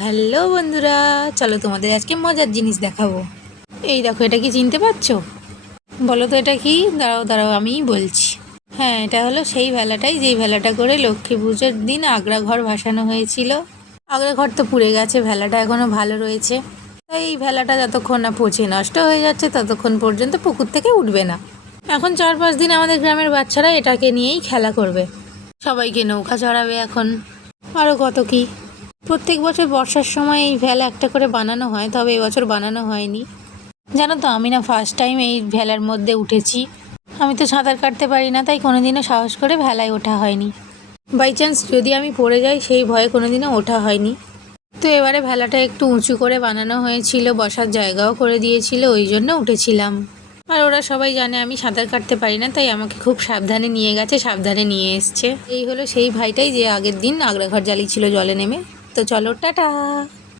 Hello বন্ধুরা, চলো তোমাদের আজকে মজার জিনিস দেখাবো। এই দেখো, এটা কি চিনতে পারছো? বলো তো এটা কি? দাঁড়াও দাঁড়াও, আমিই বলছি। হ্যাঁ, এটা হলো সেই ভেলাটাই যেই ভেলাটা করে লক্ষ্মী পুজোর দিন আগ্রা ঘর ভাসানো হয়েছিল। আগ্রা ঘর তো পুড়ে গেছে, ভেলাটা এখনও ভালো রয়েছে। তাই এই ভেলাটা যতক্ষণ না পচে নষ্ট হয়ে যাচ্ছে ততক্ষণ পর্যন্ত পুকুর থেকে উঠবে না। এখন 4-5 দিন আমাদের গ্রামের বাচ্চারা এটাকে নিয়েই খেলা করবে, সবাইকে নৌকা চড়াবে এখন, আরও কত কী। প্রত্যেক বছর বর্ষার সময় এই ভেলা একটা করে বানানো হয়, তবে এবছর বানানো হয়নি। জানো তো, আমি না ফার্স্ট টাইম এই ভেলার মধ্যে উঠেছি। আমি তো সাঁতার কাটতে পারি না, তাই কোনোদিনও সাহস করে ভেলায় ওঠা হয়নি। বাই চান্স যদি আমি পড়ে যাই সেই ভয়ে কোনোদিনও ওঠা হয়নি। তো এবারে ভেলাটা একটু উঁচু করে বানানো হয়েছিল, বসার জায়গাও করে দিয়েছিল, ওই জন্য উঠেছিলাম। আর ওরা সবাই জানে আমি সাঁতার কাটতে পারি না, তাই আমাকে খুব সাবধানে নিয়ে গেছে, সাবধানে নিয়ে এসছে। এই হলো সেই ভাইটাই যে আগের দিন আগ্রা ঘর জ্বালিয়েছিল জলে নেমে। তো চলো, টাটা।